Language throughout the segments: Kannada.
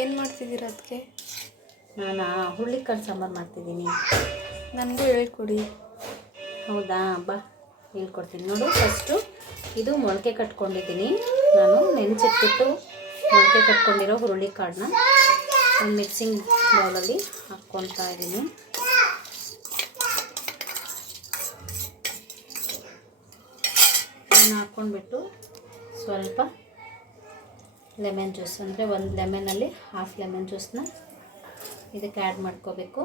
ಏನು ಮಾಡ್ತಿದ್ದೀರಾ ಅದಕ್ಕೆ? ನಾನು ಹುರುಳಿಕಾಳು ಸಾಂಬಾರು ಮಾಡ್ತಿದ್ದೀನಿ. ನನಗೂ ಹೇಳ್ಕೊಡಿ. ಹೌದಾ, ಬಾ ಹೇಳ್ಕೊಡ್ತೀನಿ ನೋಡು. ಫಸ್ಟು ಇದು ಮೊಳಕೆ ಕಟ್ಕೊಂಡಿದ್ದೀನಿ. ನಾನು ನೆನೆಸಿಟ್ಬಿಟ್ಟು ಮೊಳಕೆ ಕಟ್ಕೊಂಡಿರೋ ಹುರುಳಿಕಾಳನ್ನ ಒಂದು ಮಿಕ್ಸಿಂಗ್ ಬೌಲಲ್ಲಿ ಹಾಕ್ಕೊತಾ ಇದ್ದೀನಿ. ಇದನ್ನು ಹಾಕ್ಕೊಂಡ್ಬಿಟ್ಟು ಸ್ವಲ್ಪ ಲೆಮನ್ ಜ್ಯೂಸ್, ಅಂದರೆ ಒಂದು ಲೆಮನಲ್ಲಿ ಹಾಫ್ ಲೆಮನ್ ಜ್ಯೂಸನ್ನ ಇದಕ್ಕೆ ಆ್ಯಡ್ ಮಾಡ್ಕೋಬೇಕು.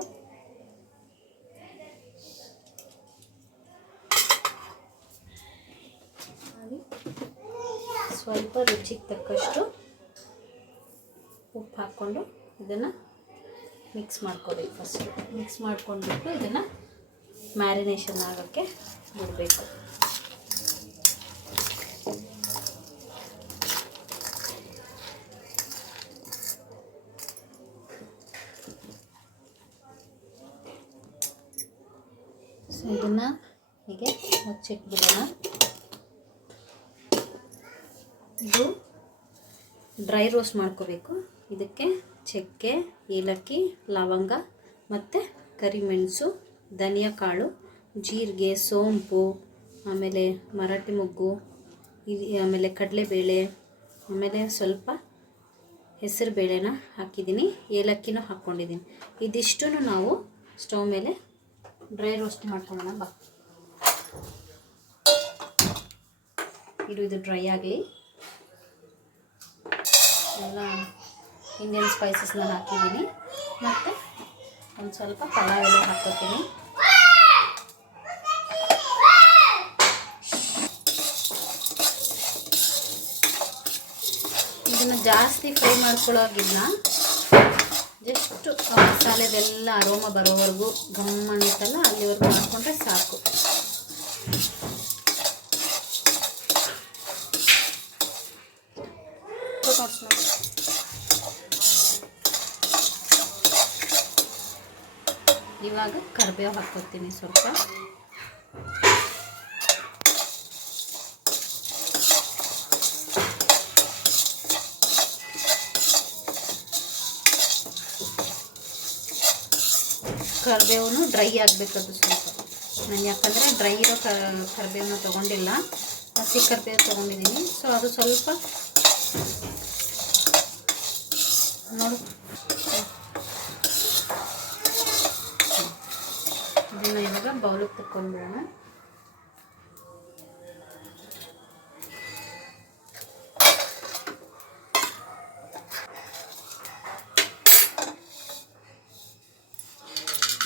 ಸ್ವಲ್ಪ ರುಚಿಗೆ ತಕ್ಕಷ್ಟು ಉಪ್ಪು ಹಾಕ್ಕೊಂಡು ಇದನ್ನು ಮಿಕ್ಸ್ ಮಾಡ್ಕೋಬೇಕು. ಫಸ್ಟು ಮಿಕ್ಸ್ ಮಾಡ್ಕೊಂಡ್ಬಿಟ್ಟು ಇದನ್ನು ಮ್ಯಾರಿನೇಷನ್ ಆಗೋಕ್ಕೆ ಬಿಡಬೇಕು. ಸೊ ಇದನ್ನು ಹೀಗೆ ಮುಚ್ಚಿಟ್ಬಿಡೋಣ. ಇದು ಡ್ರೈ ರೋಸ್ಟ್ ಮಾಡ್ಕೋಬೇಕು. ಇದಕ್ಕೆ ಚಕ್ಕೆ, ಏಲಕ್ಕಿ, ಲವಂಗ ಮತ್ತು ಕರಿಮೆಣಸು, ಧನಿಯಾ ಕಾಳು, ಜೀರಿಗೆ, ಸೋಂಪು, ಆಮೇಲೆ ಮರಾಠಿ ಮೊಗ್ಗು, ಆಮೇಲೆ ಕಡಲೆಬೇಳೆ, ಆಮೇಲೆ ಸ್ವಲ್ಪ ಹೆಸರು ಬೇಳೆನ ಹಾಕಿದ್ದೀನಿ, ಏಲಕ್ಕಿನೂ ಹಾಕ್ಕೊಂಡಿದ್ದೀನಿ. ಇದಿಷ್ಟು ನಾವು ಸ್ಟವ್ ಮೇಲೆ ಡ್ರೈ ರೋಸ್ಟ್ ಮಾಡ್ಕೊಳ್ಳೋಣ. ಬಾ ಇದು ಡ್ರೈ ಆಗಲಿ. ಎಲ್ಲ ಇಂಡಿಯನ್ ಸ್ಪೈಸಸ್ನ ಹಾಕಿದ್ದೀನಿ ಮತ್ತು ಒಂದು ಸ್ವಲ್ಪ ಪಲಾವ್ ಎಲೆ ಹಾಕ್ಕೊತೀನಿ. ಇದನ್ನು ಜಾಸ್ತಿ ಫ್ರೈ ಮಾಡ್ಕೊಳ್ಳೋಗಿಲ್ಲ, ಜಸ್ಟು ಮಸಾಲೆದೆಲ್ಲ ಅರೋಮ ಬರೋವರೆಗೂ ಗಮ್ಮನಿತ್ತಲ್ಲ ಅಲ್ಲಿವರೆಗೂ ಮಾಡಿಕೊಂಡ್ರೆ ಸಾಕು. ಇವಾಗ ಕರಿಬೇವು ಹಾಕ್ಕೊತೀನಿ ಸ್ವಲ್ಪ. ಕರಿಬೇವು ಡ್ರೈ ಆಗಬೇಕದು ಸ್ವಲ್ಪ. ನಾನು ಯಾಕಂದರೆ ಡ್ರೈ ಇರೋ ಕರಿಬೇವನ್ನ ತೊಗೊಂಡಿಲ್ಲ, ಹಸಿ ಕರಿಬೇವು ತೊಗೊಂಡಿದ್ದೀನಿ. ಸೊ ಅದು ಸ್ವಲ್ಪ ನೋಡು. ಇದನ್ನು ಇವಾಗ ಬೌಲಿಗೆ ತಗೊಂಡ್ಬಿಡೋಣ.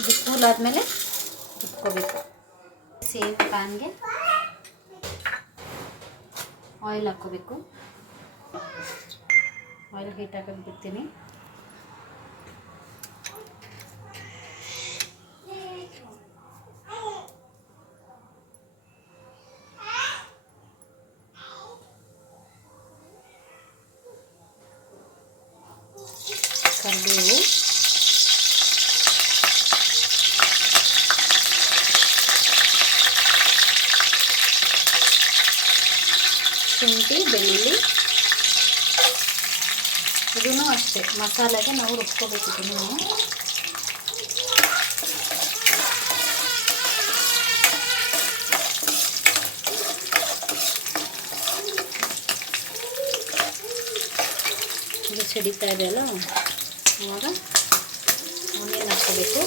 ಇದು ಕೂಲ್ ಆದಮೇಲೆ ಇಟ್ಕೋಬೇಕು. ಸೇಮ್ ಪ್ಯಾನ್ಗೆ ಆಯಿಲ್ ಹಾಕ್ಕೋಬೇಕು. ಆಯಿಲ್ ಹೀಟ್ ಹಾಕೋದು ಬಿಡ್ತೀನಿ. ಕರಿಬೇವು, ಶುಂಠಿ, ಬೆಳ್ಳುಳ್ಳಿ, ಇದೂ ಅಷ್ಟೇ ಮಸಾಲೆಗೆ ನಾವು ರುಬ್ಕೋಬೇಕು. ಇದನ್ನು ಇದು ಸಿಡಿತಾ ಇದೆಯಲ್ಲ, ಆವಾಗ ಆನಿಯನ್ ಹಾಕ್ಕೋಬೇಕು.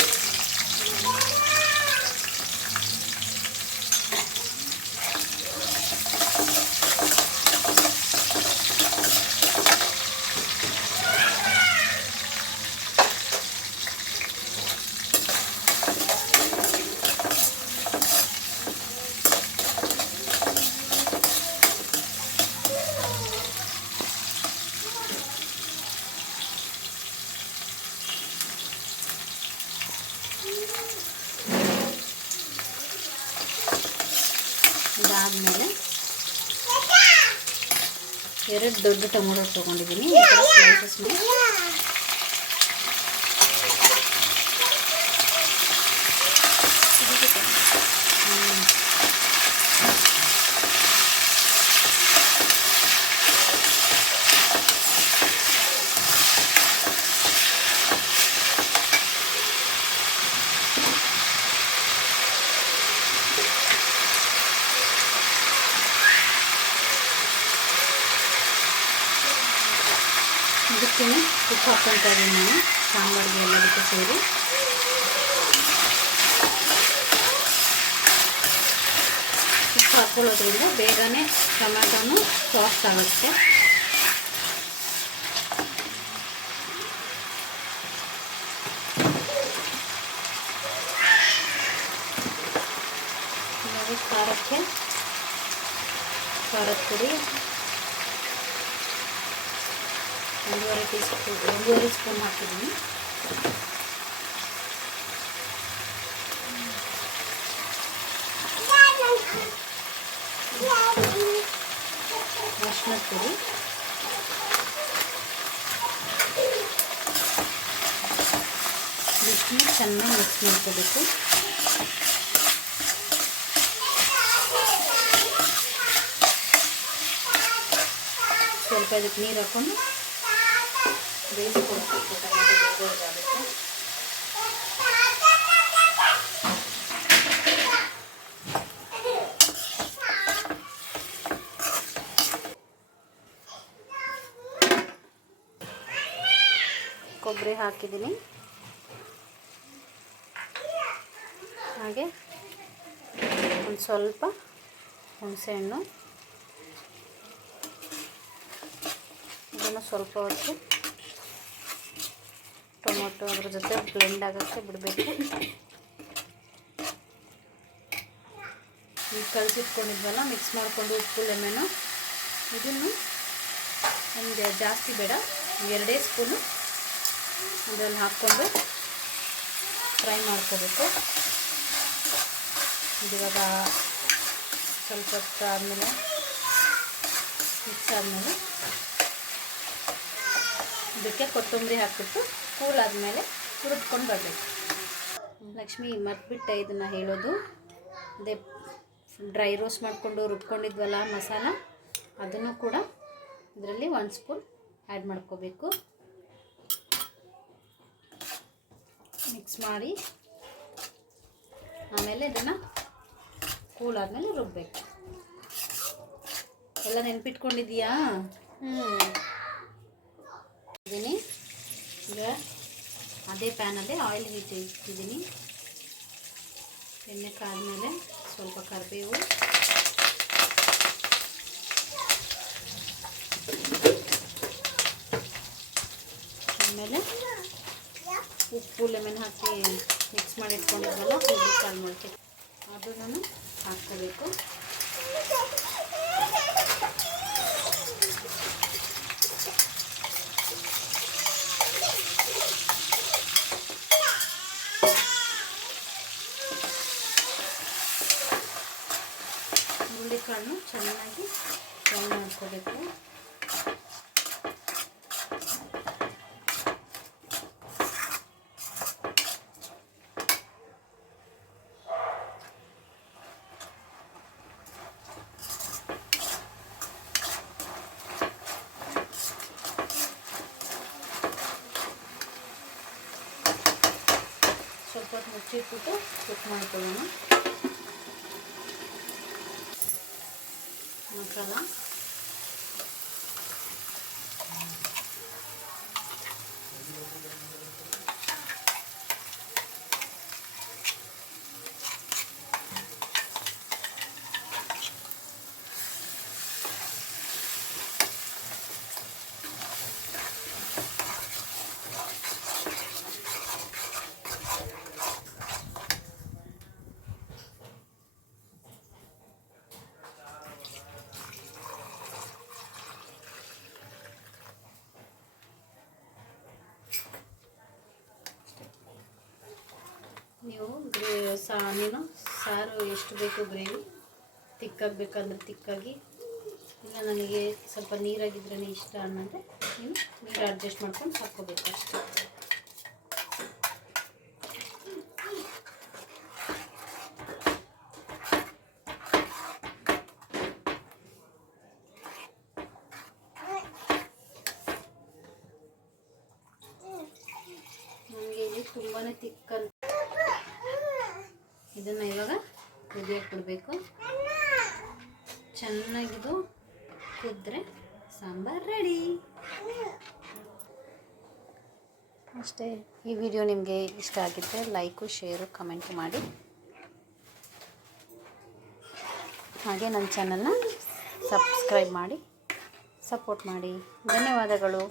ಇದಾದಮೇಲೆ 2 ದೊಡ್ಡ ಟೊಮೊಟೊ ತೊಗೊಂಡಿದ್ದೀನಿ. ಸ್ಲೈಸಸ್ ಮಾಡಿ ಇದಕ್ಕೆ ಉಪ್ಪು ಹಾಕ್ಕೊತಾ ಇದ್ದೀನಿ ನಾನು ಸಾಂಬಾರಿಗೆ ಎಲ್ಲದಕ್ಕೂ ಸೇರಿ. ಉಪ್ಪು ಹಾಕ್ಕೊಳ್ಳೋದ್ರಿಂದ ಬೇಗನೆ ಟೊಮ್ಯಾಟೋನು ಸಾಫ್ಟ್ ಆಗುತ್ತೆ. ಖಾರಕ್ಕೆ ಖಾರದ ಪುಡಿ 1.5 ಸ್ಪೂನ್ ಹಾಕಿದ್ದೀನಿ. ಅರಿಶಿಣದ ಪುಡಿ ಬಿಸಿ ಚೆನ್ನಾಗಿ ಮಿಕ್ಸ್ ಮಾಡ್ಕೋಬೇಕು. ಸ್ವಲ್ಪ ಇದಕ್ಕೆ ನೀರು ಹಾಕ್ಕೊಂಡು ಬೇಯಿಸ್ಕೊಳ್ಬೇಕು. ಕೊಬ್ಬರಿ ಹಾಕಿದ್ದೀನಿ, ಹಾಗೆ ಒಂದು ಸ್ವಲ್ಪ ಹುಣಸೆಹಣ್ಣು, ಇದನ್ನು ಸ್ವಲ್ಪ ಹೊತ್ತು ಟೊಮೊಟೊ ಅದ್ರ ಜೊತೆ ಬ್ಲೆಂಡ್ ಆಗೋಕ್ಕೆ ಬಿಡಬೇಕು. ಈಗ ಕಲಸಿಟ್ಕೊಂಡಿದ್ವಲ್ಲ ಮಿಕ್ಸ್ ಮಾಡಿಕೊಂಡು ಉಪ್ಪು ಲೆಮನ್ನು ಇದನ್ನು ಒಂದು ಜಾಸ್ತಿ ಬೇಡ 2 ಸ್ಪೂನು ಅದರಲ್ಲಿ ಹಾಕ್ಕೊಂಡು ಫ್ರೈ ಮಾಡ್ಕೋಬೇಕು. ಇವಾಗ ಸ್ವಲ್ಪ ಹೊತ್ತು ಆದಮೇಲೆ ಮಿಕ್ಸ್ ಆದಮೇಲೆ ಇದಕ್ಕೆ ಕೊತ್ತಂಬರಿ ಹಾಕ್ಬಿಟ್ಟು ಕೂಲ್ ಆದಮೇಲೆ ರುಬ್ಕೊಂಡು ಬರಬೇಕು. ಲಕ್ಷ್ಮಿ ಮರ್ತ್ಬಿಟ್ಟೆ ಇದನ್ನು ಹೇಳೋದು, ಅದೇ ಡ್ರೈ ರೋಸ್ಟ್ ಮಾಡಿಕೊಂಡು ರುಬ್ಕೊಂಡಿದ್ವಲ್ಲ ಮಸಾಲ, ಅದನ್ನು ಕೂಡ ಇದರಲ್ಲಿ 1 ಸ್ಪೂನ್ ಆ್ಯಡ್ ಮಾಡ್ಕೋಬೇಕು. ಮಿಕ್ಸ್ ಮಾಡಿ ಆಮೇಲೆ ಇದನ್ನು ಕೂಲ್ ಆದಮೇಲೆ ರುಬ್ಬಬೇಕು. ಎಲ್ಲ ನೆನ್ಪಿಟ್ಕೊಂಡಿದ್ದೀಯಾ? ಇದ್ದೀನಿ. ಈಗ ಅದೇ ಪ್ಯಾನಲ್ಲಿ ಆಯಿಲ್ ಇಟ್ಟಿದ್ದೀನಿ. ಎಣ್ಣೆ ಕಾದ್ಮೇಲೆ ಸ್ವಲ್ಪ ಕರಿಬೇವು, ಆಮೇಲೆ ಉಪ್ಪು ಲೆಮನ್ ಹಾಕಿ ಮಿಕ್ಸ್ ಮಾಡಿ ಇಟ್ಕೊಂಡಿದ್ವಲ್ಲ ಹುಳಿ ಕಾಳು ಮೊಳಕೆ ಅದನ್ನು ಹಾಕ್ಕೋಬೇಕು. ಹುರುಳಿಕಾಳನ್ನು ಚೆನ್ನಾಗಿ ಫ್ರೈ ಮಾಡ್ಕೋಬೇಕು. ಸ್ವಲ್ಪ ಹೊತ್ತು ಮುಚ್ಚಿಟ್ಬಿಟ್ಟು ಕುಕ್ ಮಾಡ್ಕೊಳ್ಳೋಣ. ಮಸಾಲ ನೀವು ನೀನು ಸಾರು ಎಷ್ಟು ಬೇಕು ಗ್ರೇವಿ ತಿಕ್ಕಾಗಿ ಬೇಕಂದ್ರೆ ತಿಕ್ಕಾಗಿ, ಇಲ್ಲ ನನಗೆ ಸ್ವಲ್ಪ ನೀರಾಗಿದ್ರೇ ಇಷ್ಟ ಅನ್ನೋದ್ರೆ ನೀನು ನೀರು ಅಡ್ಜಸ್ಟ್ ಮಾಡ್ಕೊಂಡು ಹಾಕ್ಕೋಬೇಕು ಅಷ್ಟೇ. ನನಗೆ ಇಲ್ಲಿ ತುಂಬಾ ತಿಕ್ಕಂತ ಇದನ್ನು ಇವಾಗ ಕುದಿಯಕ್ಕೆ ಬಿಡಬೇಕು. ಚೆನ್ನಾಗಿದು ಕುದ್ರೆ ಸಾಂಬಾರು ರೆಡಿ. ಅಷ್ಟೇ. ಈ ವಿಡಿಯೋ ನಿಮಗೆ ಇಷ್ಟ ಆಗಿದ್ದರೆ ಲೈಕು, ಶೇರು, ಕಮೆಂಟ್ ಮಾಡಿ. ಹಾಗೆ ನನ್ನ ಚಾನಲ್ನ ಸಬ್ಸ್ಕ್ರೈಬ್ ಮಾಡಿ ಸಪೋರ್ಟ್ ಮಾಡಿ. ಧನ್ಯವಾದಗಳು.